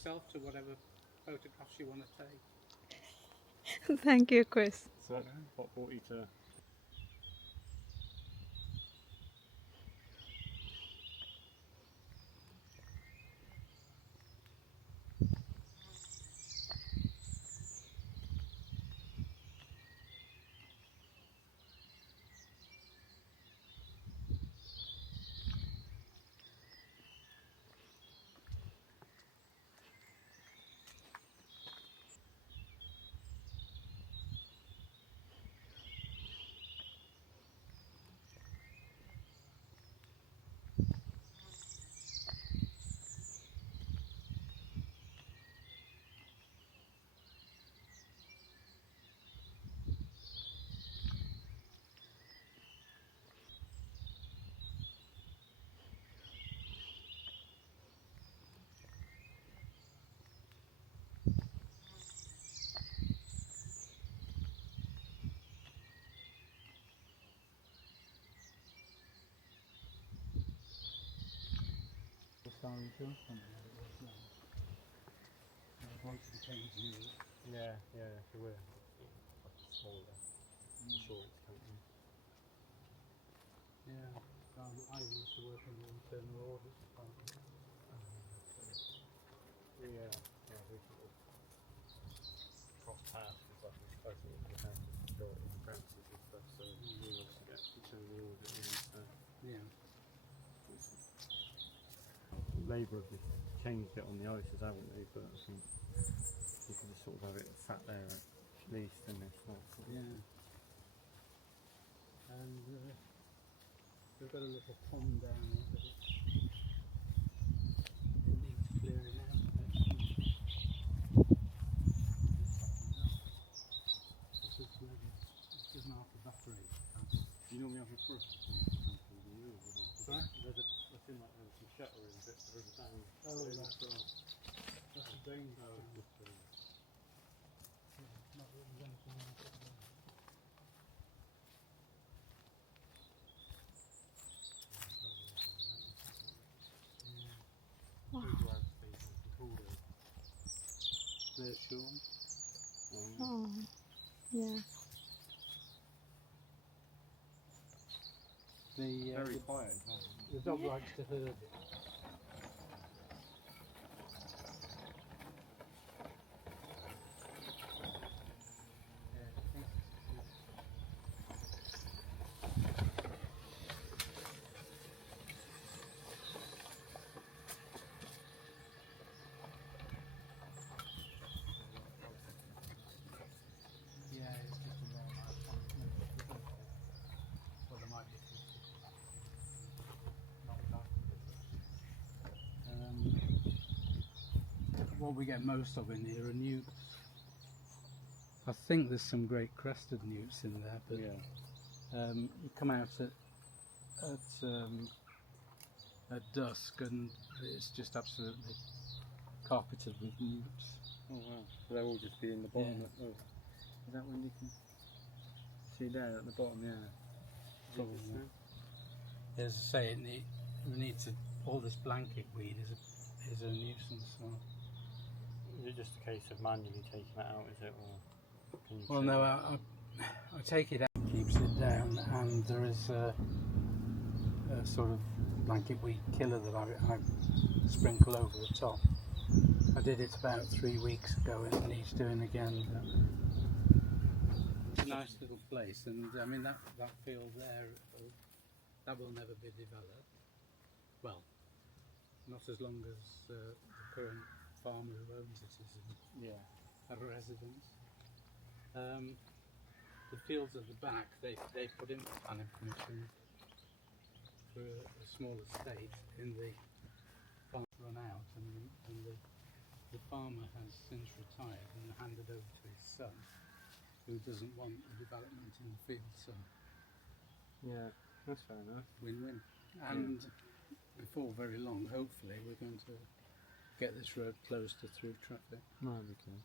yourself to whatever photographs you want to take. Thank you, Chris. So what brought you to? Yeah, so we're like a smaller insurance company. Yeah, I used to work in the internal audit department. We sort of cross paths because like I sort of look after security and premises and stuff, so we obviously get each other the audit and stuff. Yeah. Labour have just changed it on the ISAs, haven't they? But I think you can just sort of have it sat there at least and it's not sort of Yeah. And we've got a little pond down here, but it needs clearing out a bit. It doesn't half evaporate. Do you normally have a brush? Sorry? I feel like there was some shuttering bits of the down. Oh, that's a drain. Not really anything else. There's Sean. Oh, yeah. Very quiet. The dog likes to herd it. Yeah, it's just a long well, there might be not that. What we get most of in here are newts. I think there's some great crested newts in there, but you come out at dusk and it's just absolutely carpeted with newts. Oh wow! So they'll all just be in the bottom. Yeah. Is that when you can see there at the bottom? Yeah. Probably. As I say, we need to. All this blanket weed is a nuisance. So. Is it just a case of manually taking it out? Is it, or can you? Well, no, I take it out, keeps it down, and there is a sort of blanket weed killer that I sprinkle over the top. I did it about 3 weeks ago and it needs doing again. It's a nice little place, and I mean that field there, that will never be developed. Well, not as long as the current farmer who owns it is a residence. The fields at the back, they put in planning permission for a small estate in the farm run out, and the farmer has since retired and handed over to his son, who doesn't want the development in the field. So Yeah, that's fair enough. win-win. And before very long, hopefully, we're going to get this road closed to through traffic. No, okay.